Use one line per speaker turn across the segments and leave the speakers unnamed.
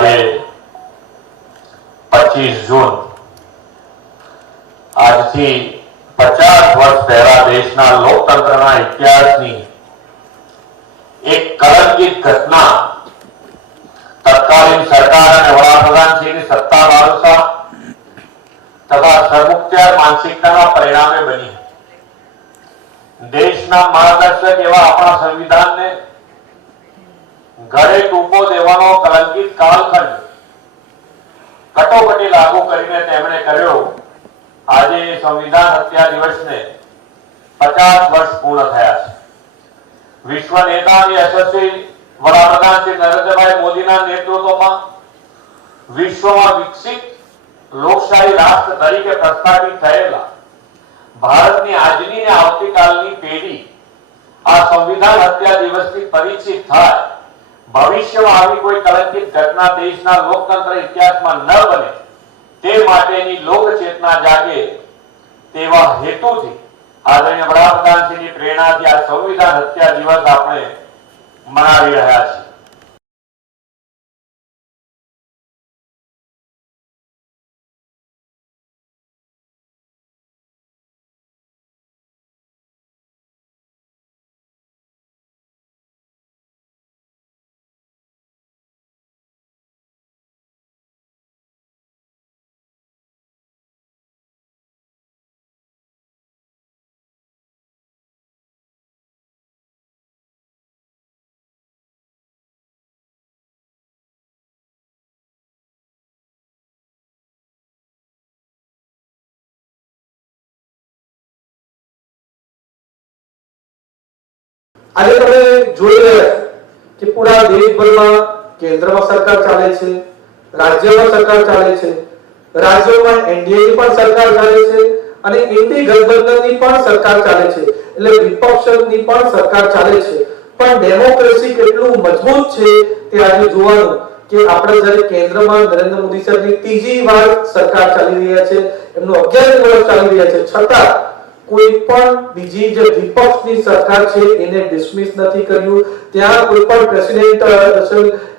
આજે પચીસ જૂન આજથી પચાસ વર્ષ પહેલા દેશના લોકતંત્રના ઇતિહાસની એક કલંકિત ઘટના તત્કાલીન સરકાર અને વડાપ્રધાનશ્રીની સત્તા વારસા તથા સરમુખત્યાર માનસિકતાના પરિણામે બની દેશના માર્ગદર્શક એવા આપણા સંવિધાનને ગળે ટૂંકો દેવાનો કલંકિત કાળખંડ. કટોકટી લાગુ કરીને તેમણે કર્યો, આજે સંવિધાન હત્યા દિવસને પચાસ વર્ષ પૂર્ણ થયા છે. વિશ્વ નેતા અને યશસ્વી વડાપ્રધાન શ્રી નરેન્દ્રભાઈ મોદીના નેતૃત્વમાં વિશ્વમાં વિકસિત લોકશાહી રાષ્ટ્ર તરીકે પ્રસ્થાપિત થયેલા ભારતની આજની અને આવતીકાલની પેઢી આ સંવિધાન હત્યા દિવસથી પરિચિત થાય. ભવિષ્યમાં આવી કોઈ કલંકિત ઘટના દેશના લોકતંત્ર ઇતિહાસમાં ન બને, તે માટેની લોક ચેતના જાગે તેવા હેતુથી આદરણીય વડાપ્રધાનશ્રીની પ્રેરણાથી આ સંવિધાન હત્યા દિવસ આપણે મનાવી રહ્યા છીએ.
આજે તમે જોઈ રહ્યા કે પૂરા દેશભરમાં કેન્દ્રમાં સરકાર ચાલે છે, રાજ્યમાં સરકાર ચાલે છે, રાજ્યોમાં એનડીએ ની પણ સરકાર ચાલે છે અને ઇન્ડી ગઠબંધનની પણ સરકાર ચાલે છે. એટલે વિપક્ષની પણ સરકાર ચાલે છે. પણ ડેમોક્રેસી કેટલું મજબૂત છે તે આજે જોવાનું કે આપણે જ્યારે કેન્દ્રમાં નરેન્દ્ર મોદી સાહેબની ત્રીજી વાર સરકાર ચાલી રહ્યા છે, એમનું અગિયાર વર્ષ ચાલી રહ્યા છે. છતાં કોઈ પણ બીજી જે વિપક્ષની સરકાર છે, એને ડિસમિસ નથી કર્યું. ત્યાં કોઈ પણ પ્રેસિડેન્ટ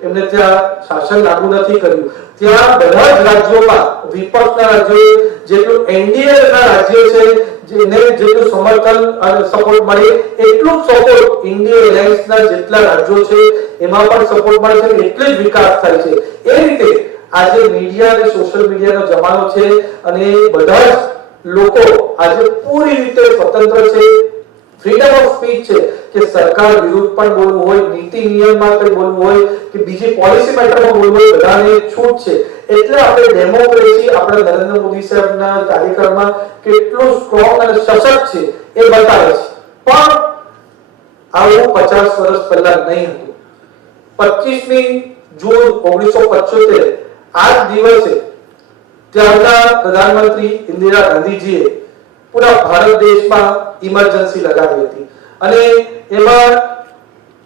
એમને ત્યાં શાસન લાગુ નથી કર્યું. ત્યાં બધા જ રાજ્યોમાં, વિપક્ષના રાજ્યો જેટલું એનડીએ ના રાજ્યો છે, જેને જેટલું સમર્થન અને સપોર્ટ મળે, એટલું સપોર્ટ ઇન્ડિયા એલાયન્સના જેટલા રાજ્યો છે, એમાં પણ સપોર્ટ મળે છે, એટલે જ વિકાસ થાય છે. એ રીતે આજે મીડિયા અને સોશિયલ મીડિયાનો જમાનો છે, અને બધા જ લોકો આજે પૂરી રીતે સ્વતંત્ર છે. ફ્રીડમ ઓફ સ્પીચ છે કે સરકાર વિરુદ્ધ પણ બોલવું હોય, નીતિ નિયમમાં કંઈ બોલવું હોય, કે બીજી પોલિસી મેટરમાં બોલવું હોય, બધાને છૂટ છે. એટલે આપણે ડેમોક્રેસી આપણે નરેન્દ્ર મોદી સાહેબના કાર્યક્રમમાં કેટલું સ્ટ્રોંગ અને સશક્ત છે એ બતાવે છે. પણ આવું પચાસ વર્ષ પહેલા નહીં હતું. પચીસમી જૂન ઓગણીસો પચોતેર આ દિવસે ત્યારના પ્રધાનમંત્રી ઇન્દિરા ગાંધીજીએ પૂરા ભારત દેશમાં ઇમરજન્સી લગાવી હતી. અને એમાં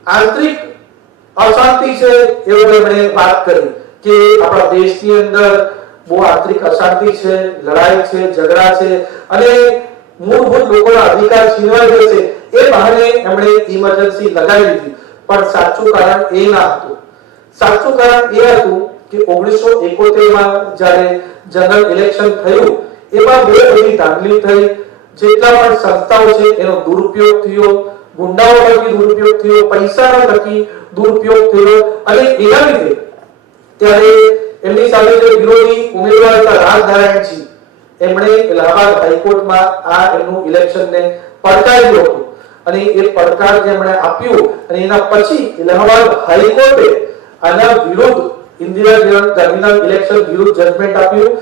આંતરિક અશાંતિ છે એવું એમણે વાત કરી કે આપણા દેશની અંદર બહુ આંતરિક અશાંતિ છે, લડાઈ છે, ઝઘડા છે અને મૂળભૂત લોકોના અધિકાર છીનવાઈ જશે એ બહાને એમણે ઇમરજન્સી લગાવી દીધી. પણ સાચું કારણ એ ના હતું. સાચું કારણ એ હતું કે ઓગણીસો એકોતેરમાં જ્યારે જનરલ ઇલેક્શન થયું એમાં બહુ બધી ધાંધલી થઈ. જેટલા પણ સંસ્થાઓ છે, એનો દુરુપયોગ થયો, ગુંડાઓ થકી દુરુપયોગ થયો પૈસાના થકી દુરુપયોગ થયો. અને એના લીધે ત્યારે એમની સામે જે વિરોધી ઉમેદવાર હતા રાજનારાયણજી, એમણે ઇલાહાબાદ હાઈકોર્ટમાં આ એમનું ઇલેક્શનને પડકાર્યું હતું. અને એ પડકાર જેમણે આપ્યું, અને એના પછી ઇલાહાબાદ હાઈકોર્ટે આના વિરુદ્ધ ઇન્દિરા ગાંધીના ઇલેક્શન વિરુદ્ધ જજમેન્ટ આપ્યું.